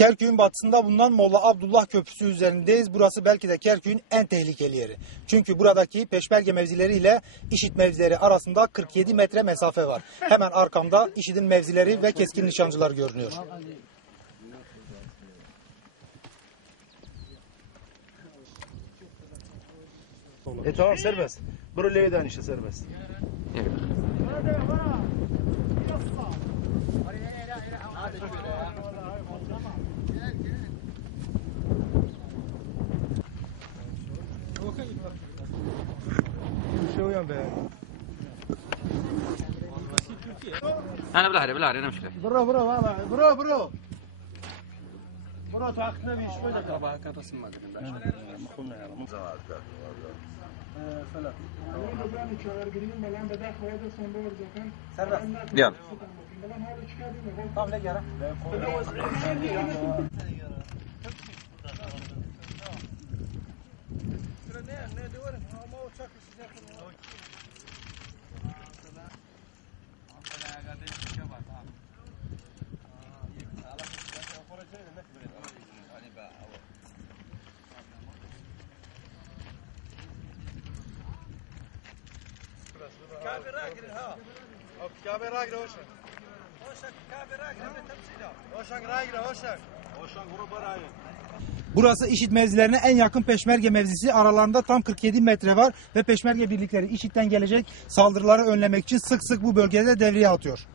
Kerkük'ün batısında bulunan Molla Abdullah Köprüsü üzerindeyiz. Burası belki de Kerkük'ün en tehlikeli yeri. Çünkü buradaki peşmerge mevzileri ile IŞİD mevzileri arasında 47 metre mesafe var. Hemen arkamda IŞİD'in mevzileri ve keskin nişancılar görünüyor. Tamam serbest. Buraya işte serbest. Evet. أنا بالعربي أنا مشكلة. برو تعقنا بيش بدك. كان رسم ما أدري. مخنا يا رب. يلا. Burası IŞİD mevzilerine en yakın peşmerge mevzisi. Aralarında tam 47 metre var ve peşmerge birlikleri IŞİD'den gelecek saldırıları önlemek için sık sık bu bölgede devreye atıyor.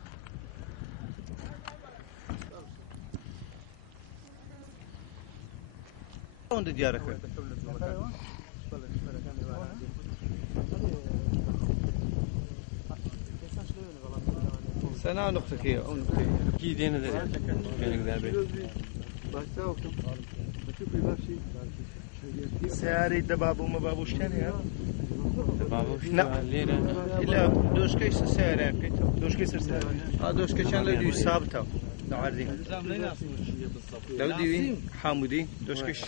سنة نقطة كي كي دينا ذا كأنك ذابي سياري دبابو ما بابوش كان يا بابوش لا. لينا لا دوش كيس سياري دوش كيس سياري دوش كيشان لدي ثابته عادي لو دي حامودي دوش كيش